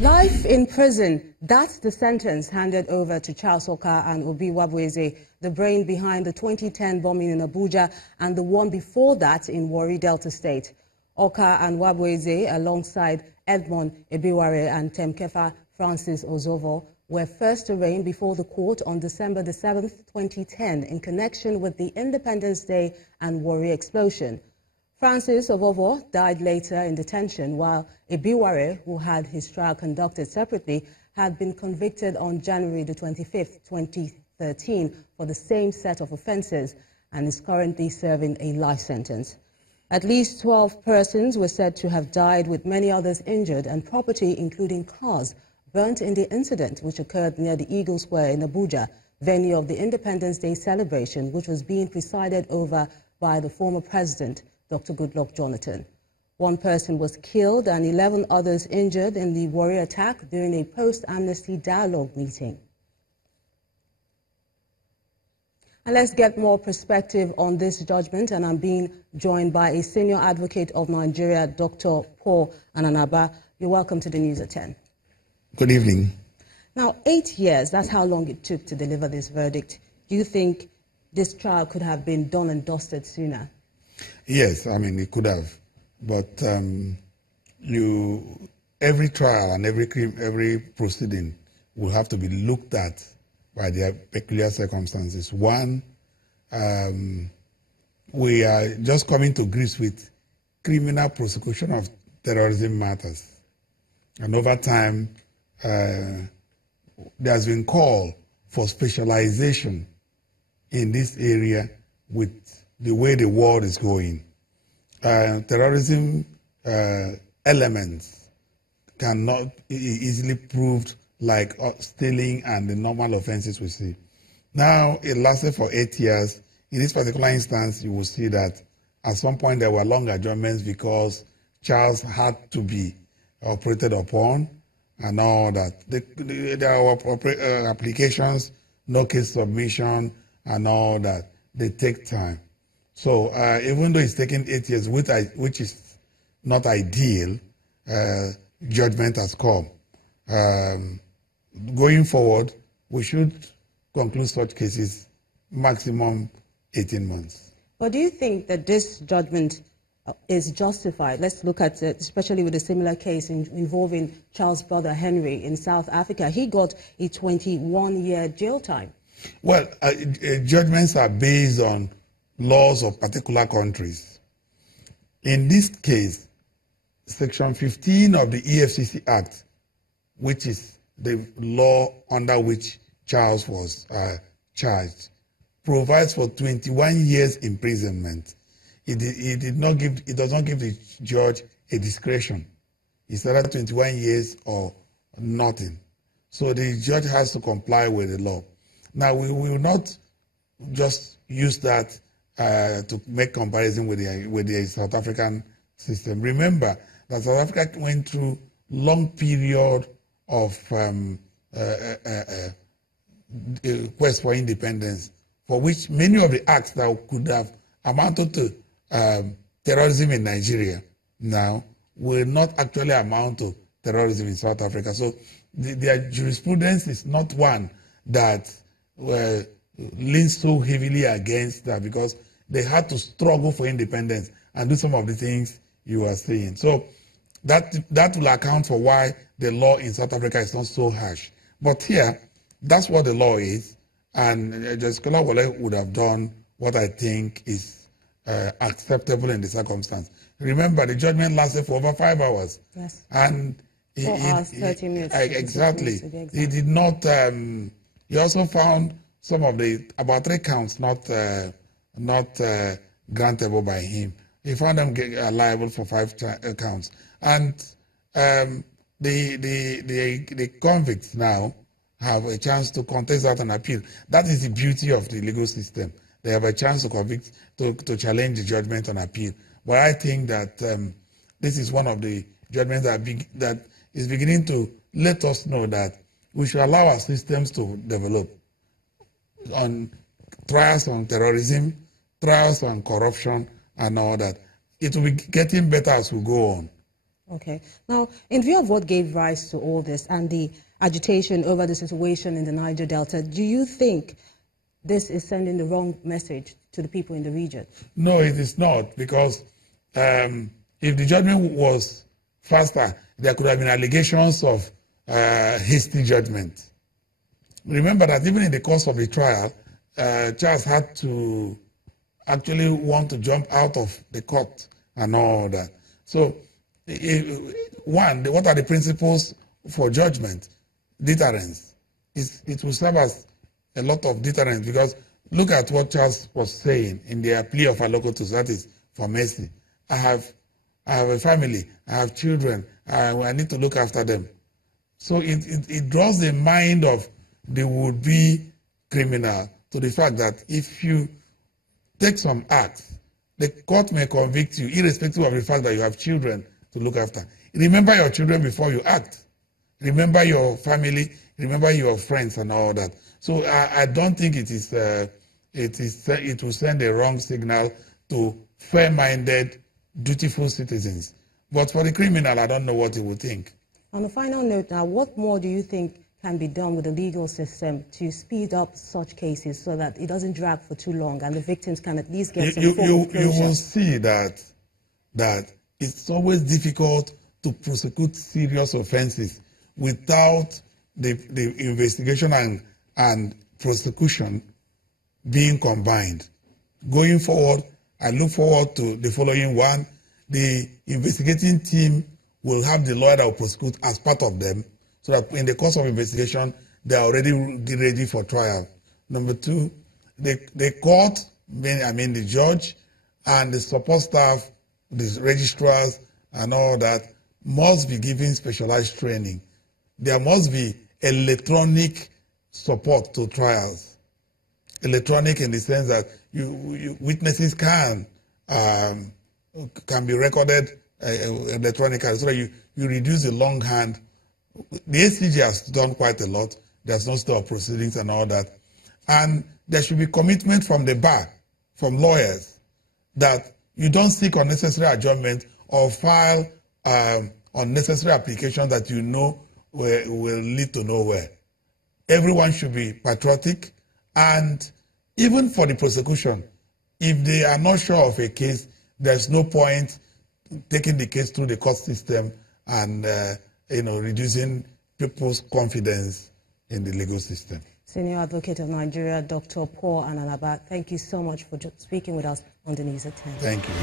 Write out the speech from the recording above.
Life in prison, that's the sentence handed over to Charles Okah and Nwabueze, the brain behind the 2010 bombing in Abuja and the one before that in Warri, Delta State. Okah and Nwabueze, alongside Edmond Ebiware and Temkefa Francis Ozovo, were first arraigned before the court on December the 7th, 2010, in connection with the Independence Day and Warri explosion. Francis Ozovo died later in detention, while Ebiware, who had his trial conducted separately, had been convicted on January the 25th, 2013 for the same set of offences and is currently serving a life sentence. At least 12 persons were said to have died, with many others injured, and property, including cars, burnt in the incident which occurred near the Eagle Square in Abuja, venue of the Independence Day celebration, which was being presided over by the former president, Dr. Goodluck Jonathan. One person was killed and 11 others injured in the Warri attack during a post-amnesty dialogue meeting. And let's get more perspective on this judgment, and I'm being joined by a senior advocate of Nigeria, Dr. Paul Ananaba. You're welcome to the News at 10. Good evening. Now, 8 years, that's how long it took to deliver this verdict. Do you think this trial could have been done and dusted sooner? Yes, I mean, it could have. But every trial and every proceeding will have to be looked at by their peculiar circumstances. One, we are just coming to grips with criminal prosecution of terrorism matters. And over time, there has been call for specialization in this area with the way the world is going. Terrorism elements cannot be easily proved like stealing and the normal offenses we see. Now, it lasted for 8 years. In this particular instance, you will see that at some point there were long adjournments because Charles had to be operated upon and all that. There were applications, no case submission and all that. They take time. So even though it's taken 8 years, which is not ideal, judgment has come. Going forward, we should conclude such cases maximum 18 months. But do you think that this judgment is justified? Let's look at it, especially with a similar case involving Charles' brother Henry in South Africa. He got a 21-year jail time. Well, judgments are based on laws of particular countries. In this case, Section 15 of the EFCC Act, which is the law under which Charles was charged, provides for 21 years imprisonment. It does not give the judge a discretion. It's either 21 years or nothing. So the judge has to comply with the law. Now, we will not just use that to make comparison with the South African system. Remember that South Africa went through long period of quest for independence, for which many of the acts that could have amounted to terrorism in Nigeria now will not actually amount to terrorism in South Africa. So their jurisprudence is not one that leans so heavily against that, because they had to struggle for independence and do some of the things you are saying. So that will account for why the law in South Africa is not so harsh. But here, that's what the law is, and Justice Kolawole would have done what I think is acceptable in the circumstance. Remember, the judgment lasted for over 5 hours. Yes. And 4 hours, 30 minutes. Exactly. He did not. He also found some of about 3 counts not grantable by him. He found them liable for 5 counts. And the convicts now have a chance to contest that and appeal. That is the beauty of the legal system. They have a chance to to challenge the judgment on appeal. But I think that this is one of the judgments that is beginning to let us know that we should allow our systems to develop on trials on terrorism, trials on corruption, and all that. It will be getting better as we go on. Okay. Now, in view of what gave rise to all this and the agitation over the situation in the Niger Delta, do you think this is sending the wrong message to the people in the region? No, it is not, because if the judgment was faster, there could have been allegations of hasty judgment. Remember that even in the course of the trial, Charles had to actually want to jump out of the court and all that. So, one, what are the principles for judgment? Deterrence. It will serve as a lot of deterrence, because look at what Charles was saying in their plea of allocatus, that is, for mercy. I have a family, I have children, I need to look after them. So it draws the mind of the would-be criminal to the fact that if you take some acts, the court may convict you irrespective of the fact that you have children to look after. Remember your children before you act. Remember your family, remember your friends and all that. So I don't think it will send a wrong signal to fair-minded, dutiful citizens. But for the criminal, I don't know what he would think. On a final note now, what more do you think can be done with the legal system to speed up such cases so that it doesn't drag for too long and the victims can at least get some form of closure? You will see that it's always difficult to prosecute serious offenses without the investigation and prosecution being combined. Going forward, I look forward to the following one. The investigating team will have the lawyer that will prosecute as part of them, so that in the course of investigation, they are already ready for trial. Number two, the court, the judge, and the support staff, the registrars, and all that, must be given specialized training. There must be electronic support to trials. Electronic in the sense that witnesses can be recorded electronically, so that you reduce the long hand. The ACG has done quite a lot. There's no stop proceedings and all that. And there should be commitment from the bar, from lawyers, that you don't seek unnecessary adjournment or file unnecessary applications that you know will lead to nowhere. Everyone should be patriotic, and even for the prosecution, if they are not sure of a case, there's no point taking the case through the court system and reducing people's confidence in the legal system. Senior Advocate of Nigeria, Dr. Paul Ananaba, thank you so much for speaking with us on the News at 10. Thank you.